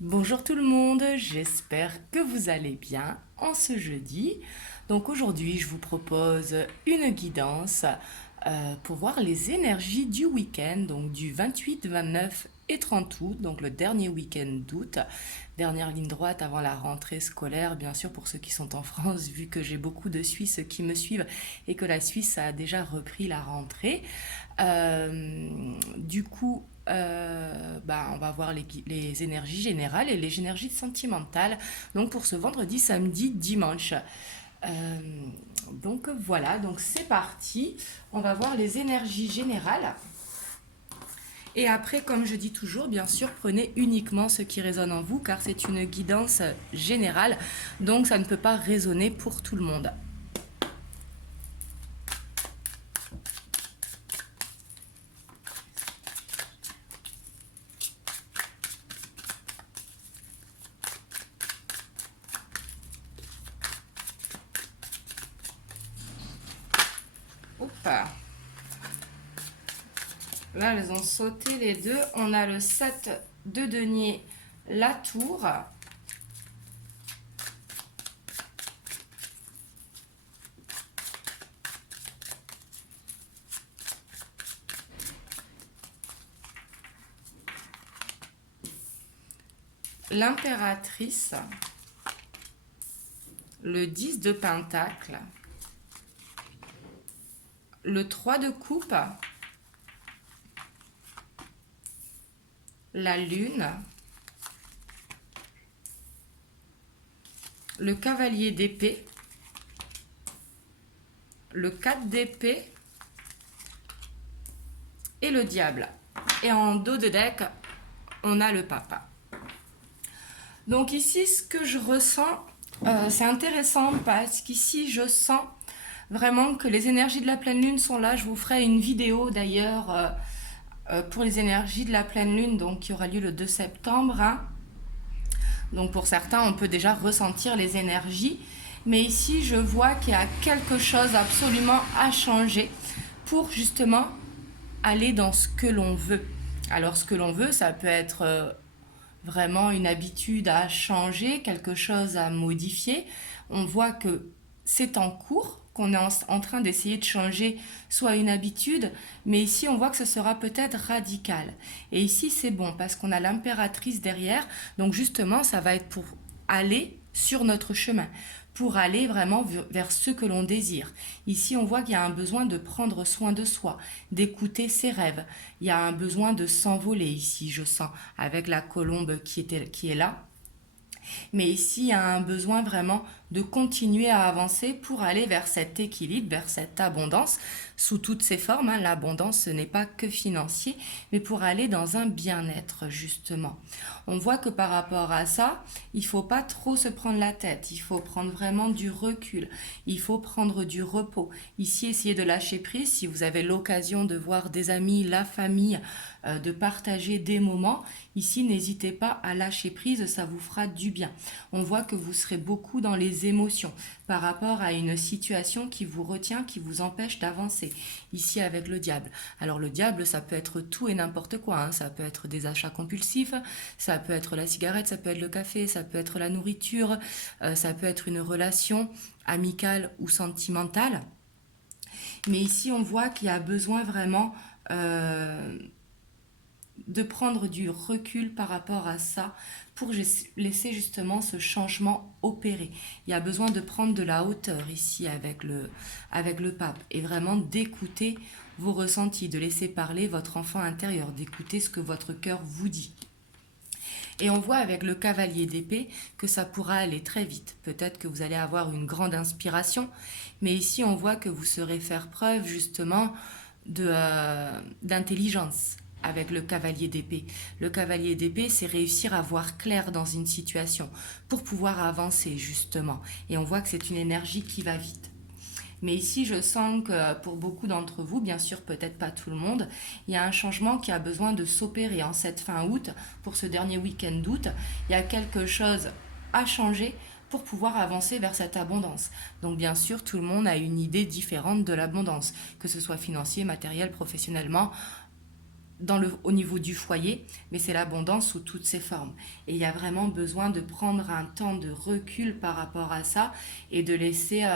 Bonjour tout le monde, j'espère que vous allez bien en ce jeudi. Donc aujourd'hui, je vous propose une guidance pour voir les énergies du week-end, donc du 28, 29 et 30 août, donc le dernier week-end d'août. Dernière ligne droite avant la rentrée scolaire, bien sûr, pour ceux qui sont en France, vu que j'ai beaucoup de Suisses qui me suivent et que la Suisse a déjà repris la rentrée. On va voir les énergies générales et les énergies sentimentales. Donc pour ce vendredi, samedi, dimanche. Euh, donc voilà, donc c'est parti. On va voir les énergies générales. Et après, comme je dis toujours, bien sûr, prenez uniquement ce qui résonne en vous, car c'est une guidance générale. Donc ça ne peut pas résonner pour tout le monde. Hop. Là, elles ont sauté les deux. On a le 7 de denier, la tour. L'impératrice. Le 10 de pentacle. Le 3 de coupe. La lune. Le cavalier d'épée. Le 4 d'épée. Et le diable. Et en dos de deck, on a le papa. Donc ici, ce que je ressens, c'est intéressant parce qu'ici, je sens vraiment que les énergies de la pleine lune sont là. Je vous ferai une vidéo d'ailleurs pour les énergies de la pleine lune, donc qui aura lieu le 2 septembre. Hein. Donc pour certains, on peut déjà ressentir les énergies. Mais ici, je vois qu'il y a quelque chose absolument à changer pour justement aller dans ce que l'on veut. Alors ce que l'on veut, ça peut être vraiment une habitude à changer, quelque chose à modifier. On voit que c'est en cours, qu'on est en train d'essayer de changer soit une habitude, mais ici on voit que ce sera peut-être radical. Et ici c'est bon parce qu'on a l'impératrice derrière, donc justement ça va être pour aller sur notre chemin, pour aller vraiment vers ce que l'on désire. Ici, on voit qu'il y a un besoin de prendre soin de soi, d'écouter ses rêves. Il y a un besoin de s'envoler ici, je sens, avec la colombe qui est là. Mais ici, il y a un besoin vraiment de continuer à avancer pour aller vers cet équilibre, vers cette abondance, sous toutes ses formes. Hein. L'abondance, ce n'est pas que financier, mais pour aller dans un bien-être, justement. On voit que par rapport à ça, il ne faut pas trop se prendre la tête. Il faut prendre vraiment du recul. Il faut prendre du repos. Ici, essayez de lâcher prise. Si vous avez l'occasion de voir des amis, la famille, de partager des moments, ici, n'hésitez pas à lâcher prise, ça vous fera du bien. On voit que vous serez beaucoup dans les émotions par rapport à une situation qui vous retient, qui vous empêche d'avancer. Ici, avec le diable. Alors, le diable, ça peut être tout et n'importe quoi. Hein. Ça peut être des achats compulsifs, ça peut être la cigarette, ça peut être le café, ça peut être la nourriture, ça peut être une relation amicale ou sentimentale. Mais ici, on voit qu'il y a besoin vraiment de prendre du recul par rapport à ça pour laisser justement ce changement opérer. Il y a besoin de prendre de la hauteur ici avec le pape et vraiment d'écouter vos ressentis, de laisser parler votre enfant intérieur, d'écouter ce que votre cœur vous dit. Et on voit avec le cavalier d'épée que ça pourra aller très vite. Peut-être que vous allez avoir une grande inspiration, mais ici on voit que vous saurez faire preuve justement d'intelligence avec le cavalier d'épée. Le cavalier d'épée, c'est réussir à voir clair dans une situation pour pouvoir avancer justement. Et on voit que c'est une énergie qui va vite. Mais ici, je sens que pour beaucoup d'entre vous, bien sûr, peut-être pas tout le monde, il y a un changement qui a besoin de s'opérer en cette fin août, pour ce dernier week-end d'août. Il y a quelque chose à changer pour pouvoir avancer vers cette abondance. Donc bien sûr, tout le monde a une idée différente de l'abondance, que ce soit financier, matériel, professionnellement, au niveau du foyer, mais c'est l'abondance sous toutes ses formes. Et il y a vraiment besoin de prendre un temps de recul par rapport à ça et de laisser,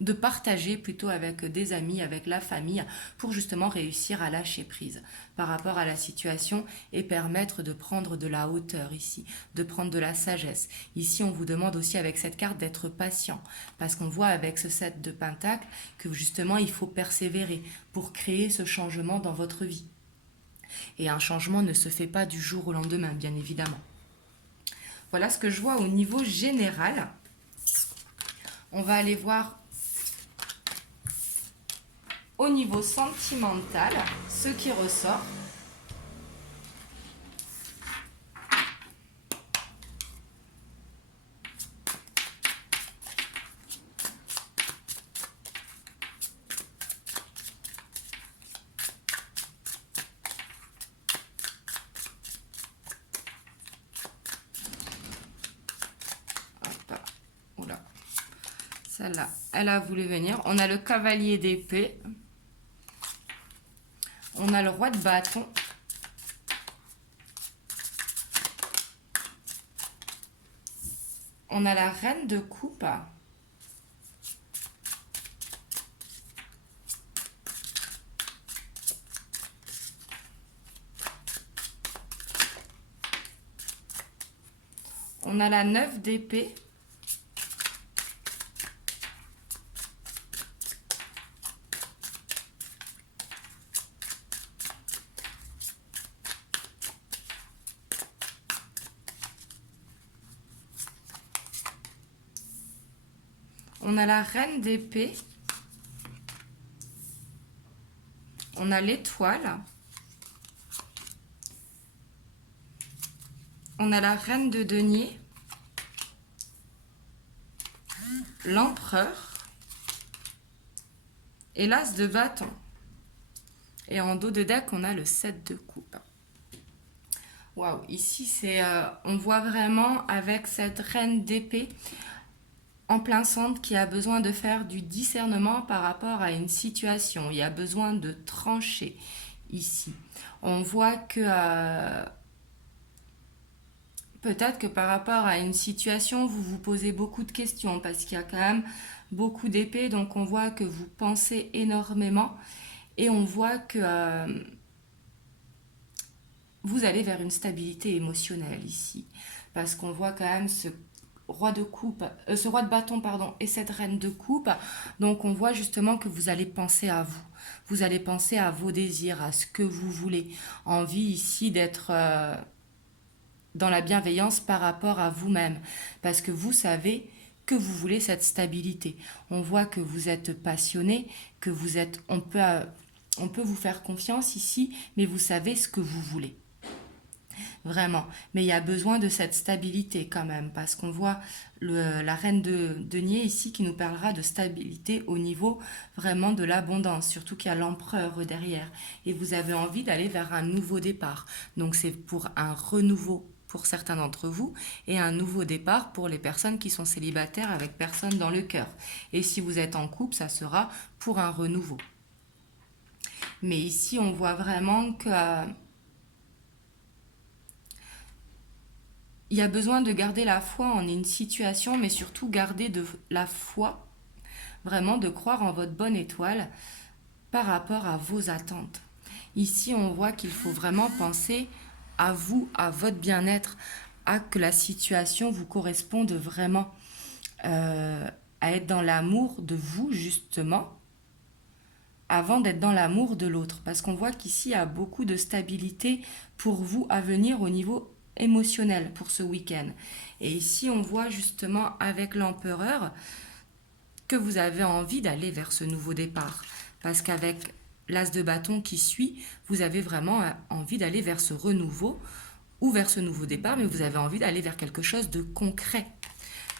de partager plutôt avec des amis, avec la famille, pour justement réussir à lâcher prise par rapport à la situation et permettre de prendre de la hauteur ici, de prendre de la sagesse. Ici, on vous demande aussi avec cette carte d'être patient, parce qu'on voit avec ce 7 de Pentacle que justement, il faut persévérer pour créer ce changement dans votre vie. Et un changement ne se fait pas du jour au lendemain, bien évidemment. Voilà ce que je vois au niveau général. On va aller voir au niveau sentimental, ce qui ressort. Hop, oula. Celle-là, elle a voulu venir. On a le cavalier d'épée. On a le roi de bâton. On a la reine de coupe. On a la 9 d'épée. On a la reine d'épée. On a l'étoile. On a la reine de denier. L'empereur. Et l'as de bâton. Et en dos de deck, on a le 7 de coupe. Waouh, ici, on voit vraiment avec cette reine d'épée en plein centre qui a besoin de faire du discernement par rapport à une situation. Il y a besoin de trancher ici. On voit que peut-être que par rapport à une situation, vous vous posez beaucoup de questions parce qu'il y a quand même beaucoup d'épées. Donc on voit que vous pensez énormément et on voit que vous allez vers une stabilité émotionnelle ici. Parce qu'on voit quand même ce roi de bâton pardon, et cette reine de coupe. Donc on voit justement que vous allez penser à vous. Vous allez penser à vos désirs, à ce que vous voulez. Envie ici d'être dans la bienveillance par rapport à vous-même. Parce que vous savez que vous voulez cette stabilité. On voit que vous êtes passionné, que vous êtes, on peut vous faire confiance ici, mais vous savez ce que vous voulez. Vraiment. Mais il y a besoin de cette stabilité quand même, parce qu'on voit la reine de denier ici qui nous parlera de stabilité au niveau vraiment de l'abondance, surtout qu'il y a l'empereur derrière. Et vous avez envie d'aller vers un nouveau départ. Donc c'est pour un renouveau pour certains d'entre vous et un nouveau départ pour les personnes qui sont célibataires avec personne dans le cœur. Et si vous êtes en couple, ça sera pour un renouveau. Mais ici, on voit vraiment que il y a besoin de garder la foi en une situation, mais surtout garder de la foi, vraiment de croire en votre bonne étoile par rapport à vos attentes. Ici, on voit qu'il faut vraiment penser à vous, à votre bien-être, à que la situation vous corresponde vraiment, à être dans l'amour de vous, justement, avant d'être dans l'amour de l'autre. Parce qu'on voit qu'ici, il y a beaucoup de stabilité pour vous à venir au niveau émotionnel pour ce week-end. Et ici, on voit justement avec l'empereur que vous avez envie d'aller vers ce nouveau départ. Parce qu'avec l'as de bâton qui suit, vous avez vraiment envie d'aller vers ce renouveau ou vers ce nouveau départ, mais vous avez envie d'aller vers quelque chose de concret.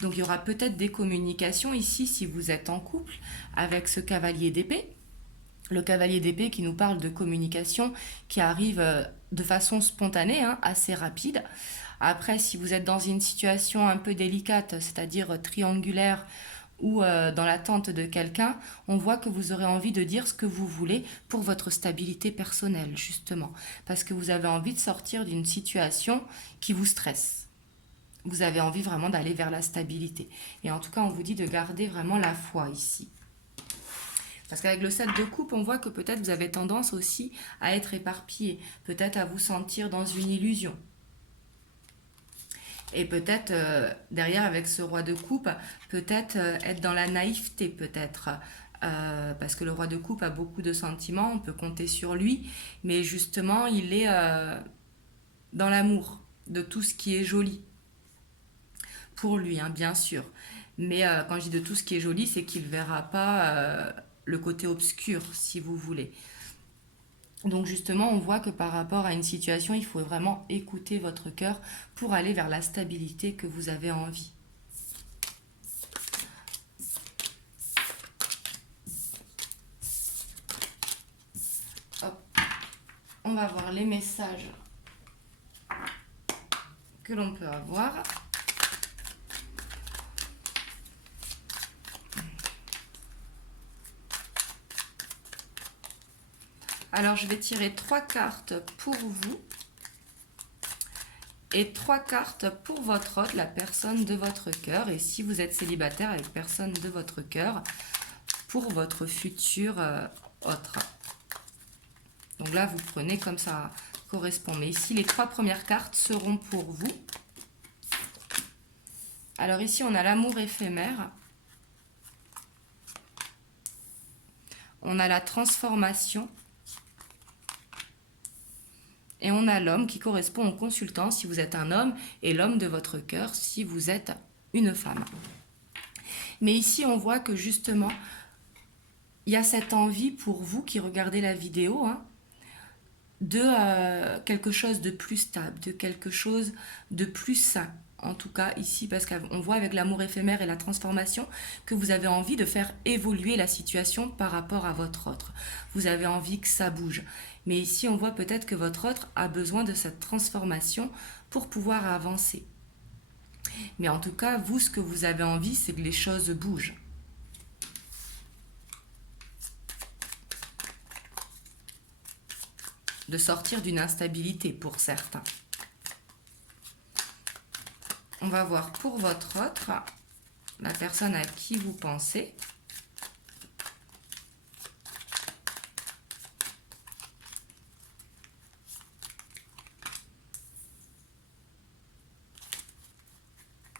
Donc il y aura peut-être des communications ici si vous êtes en couple avec ce cavalier d'épée. Le cavalier d'épée qui nous parle de communication qui arrive de façon spontanée, assez rapide. Après, si vous êtes dans une situation un peu délicate, c'est-à-dire triangulaire, ou dans l'attente de quelqu'un, on voit que vous aurez envie de dire ce que vous voulez pour votre stabilité personnelle, justement. Parce que vous avez envie de sortir d'une situation qui vous stresse. Vous avez envie vraiment d'aller vers la stabilité. Et en tout cas, on vous dit de garder vraiment la foi ici. Parce qu'avec le 7 de coupe, on voit que peut-être vous avez tendance aussi à être éparpillé, peut-être à vous sentir dans une illusion. Et peut-être derrière avec ce roi de coupe, peut-être être dans la naïveté peut-être. Parce que le roi de coupe a beaucoup de sentiments, on peut compter sur lui, mais justement il est dans l'amour de tout ce qui est joli. Pour lui, hein, bien sûr. Mais quand je dis de tout ce qui est joli, c'est qu'il ne verra pas le côté obscur, si vous voulez. Donc justement, on voit que par rapport à une situation, il faut vraiment écouter votre cœur pour aller vers la stabilité que vous avez envie. Hop. On va voir les messages que l'on peut avoir. Alors, je vais tirer 3 cartes pour vous et 3 cartes pour votre hôte, la personne de votre cœur. Et si vous êtes célibataire avec personne de votre cœur, pour votre futur autre. Donc là, vous prenez comme ça correspond. Mais ici, les 3 premières cartes seront pour vous. Alors ici, on a l'amour éphémère. On a la transformation. Et on a l'homme qui correspond au consultant si vous êtes un homme et l'homme de votre cœur si vous êtes une femme. Mais ici, on voit que justement, il y a cette envie pour vous qui regardez la vidéo de quelque chose de plus stable, de quelque chose de plus sain. En tout cas ici, parce qu'on voit avec l'amour éphémère et la transformation que vous avez envie de faire évoluer la situation par rapport à votre autre. Vous avez envie que ça bouge. Mais ici, on voit peut-être que votre autre a besoin de cette transformation pour pouvoir avancer. Mais en tout cas, vous, ce que vous avez envie, c'est que les choses bougent. De sortir d'une instabilité pour certains. On va voir pour votre autre, la personne à qui vous pensez.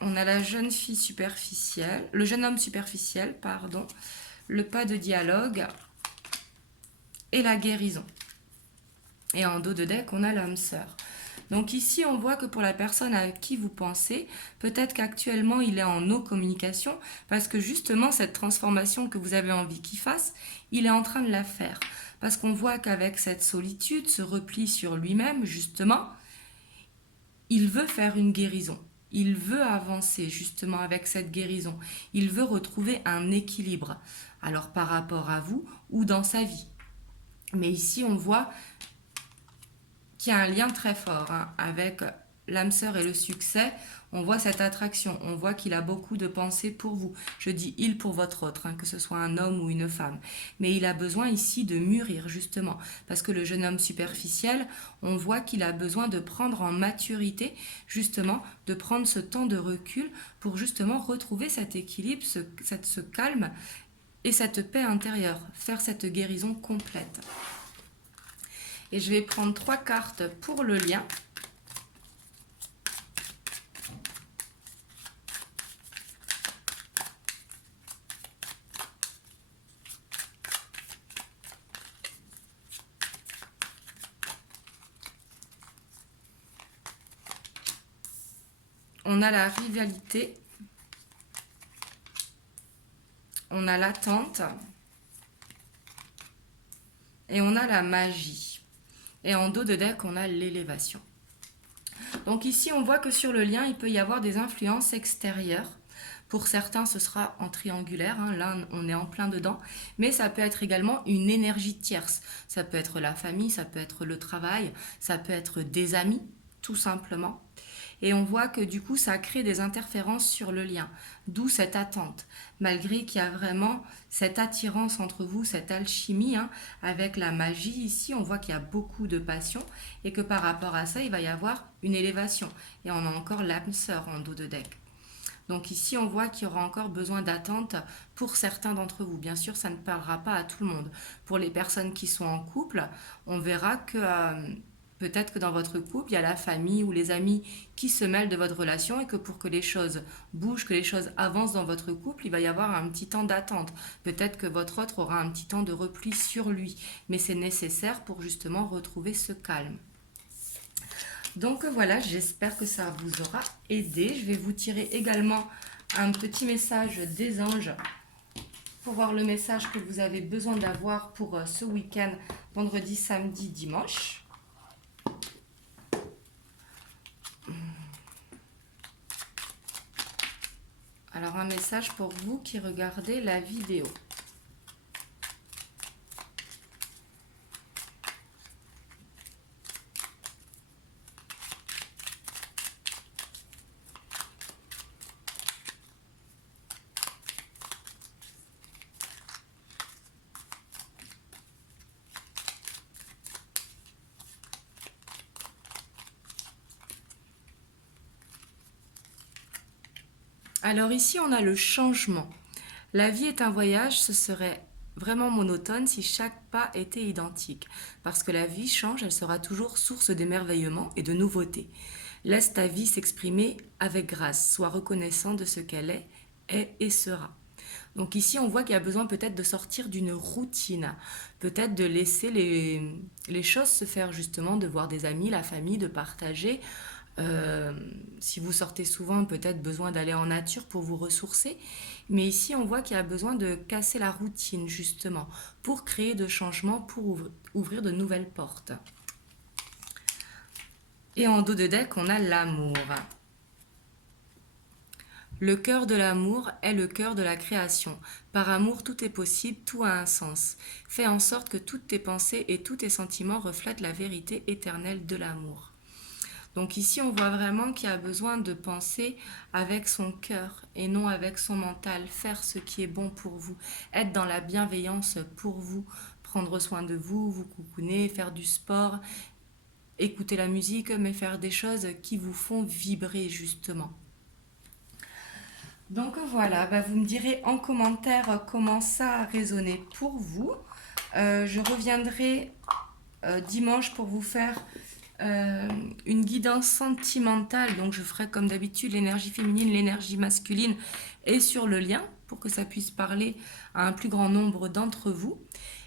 On a la jeune fille superficielle, le jeune homme superficiel, pardon, le pas de dialogue et la guérison. Et en dos de deck, on a l'âme sœur. Donc ici, on voit que pour la personne à qui vous pensez, peut-être qu'actuellement, il est en no communication parce que justement, cette transformation que vous avez envie qu'il fasse, il est en train de la faire. Parce qu'on voit qu'avec cette solitude, ce repli sur lui-même, justement, il veut faire une guérison. Il veut avancer justement avec cette guérison. Il veut retrouver un équilibre. Alors par rapport à vous ou dans sa vie. Mais ici, on voit qu'il y a un lien très fort avec l'âme sœur et le succès. On voit cette attraction, on voit qu'il a beaucoup de pensées pour vous. Je dis il pour votre autre, que ce soit un homme ou une femme. Mais il a besoin ici de mûrir justement, parce que le jeune homme superficiel, on voit qu'il a besoin de prendre en maturité, justement, de prendre ce temps de recul pour justement retrouver cet équilibre, ce calme et cette paix intérieure, faire cette guérison complète. Et je vais prendre 3 cartes pour le lien. On a la rivalité. On a l'attente. Et on a la magie. Et en dos de deck, on a l'élévation. Donc ici, on voit que sur le lien, il peut y avoir des influences extérieures. Pour certains, ce sera en triangulaire. Là, on est en plein dedans. Mais ça peut être également une énergie tierce. Ça peut être la famille, ça peut être le travail, ça peut être des amis, tout simplement. Et on voit que du coup, ça crée des interférences sur le lien, d'où cette attente. Malgré qu'il y a vraiment cette attirance entre vous, cette alchimie, hein, avec la magie ici, on voit qu'il y a beaucoup de passion et que par rapport à ça, il va y avoir une élévation. Et on a encore l'âme sœur en dos de deck. Donc ici, on voit qu'il y aura encore besoin d'attente pour certains d'entre vous. Bien sûr, ça ne parlera pas à tout le monde. Pour les personnes qui sont en couple, on verra que peut-être que dans votre couple, il y a la famille ou les amis qui se mêlent de votre relation et que pour que les choses bougent, que les choses avancent dans votre couple, il va y avoir un petit temps d'attente. Peut-être que votre autre aura un petit temps de repli sur lui, mais c'est nécessaire pour justement retrouver ce calme. Donc voilà, j'espère que ça vous aura aidé. Je vais vous tirer également un petit message des anges pour voir le message que vous avez besoin d'avoir pour ce week-end, vendredi, samedi, dimanche. Alors un message pour vous qui regardez la vidéo. Alors ici, on a le changement. La vie est un voyage, ce serait vraiment monotone si chaque pas était identique. Parce que la vie change, elle sera toujours source d'émerveillement et de nouveautés. Laisse ta vie s'exprimer avec grâce, sois reconnaissant de ce qu'elle est et sera. Donc ici, on voit qu'il y a besoin peut-être de sortir d'une routine, peut-être de laisser les choses se faire justement, de voir des amis, la famille, de partager. Si vous sortez souvent, peut-être besoin d'aller en nature pour vous ressourcer. Mais ici, on voit qu'il y a besoin de casser la routine, justement, pour créer de changements, pour ouvrir de nouvelles portes. Et en dos de deck, on a l'amour. Le cœur de l'amour est le cœur de la création. Par amour, tout est possible, tout a un sens. Fais en sorte que toutes tes pensées et tous tes sentiments reflètent la vérité éternelle de l'amour. Donc ici, on voit vraiment qu'il y a besoin de penser avec son cœur et non avec son mental. Faire ce qui est bon pour vous. Être dans la bienveillance pour vous. Prendre soin de vous, vous coucouner, faire du sport, écouter la musique, mais faire des choses qui vous font vibrer justement. Donc voilà, vous me direz en commentaire comment ça a résonné pour vous. Je reviendrai dimanche pour vous faire une guidance sentimentale. Donc je ferai comme d'habitude l'énergie féminine, l'énergie masculine et sur le lien pour que ça puisse parler à un plus grand nombre d'entre vous.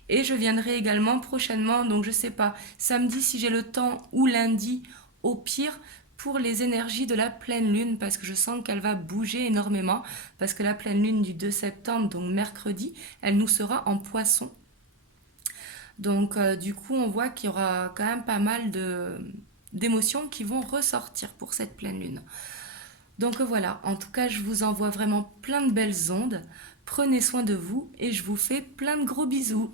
Et je viendrai également prochainement, donc je sais pas, samedi si j'ai le temps ou lundi au pire, pour les énergies de la pleine lune, parce que je sens qu'elle va bouger énormément, parce que la pleine lune du 2 septembre, donc mercredi, elle nous sera en poisson. Donc du coup, on voit qu'il y aura quand même pas mal d'émotions qui vont ressortir pour cette pleine lune. Donc voilà, en tout cas, je vous envoie vraiment plein de belles ondes. Prenez soin de vous et je vous fais plein de gros bisous.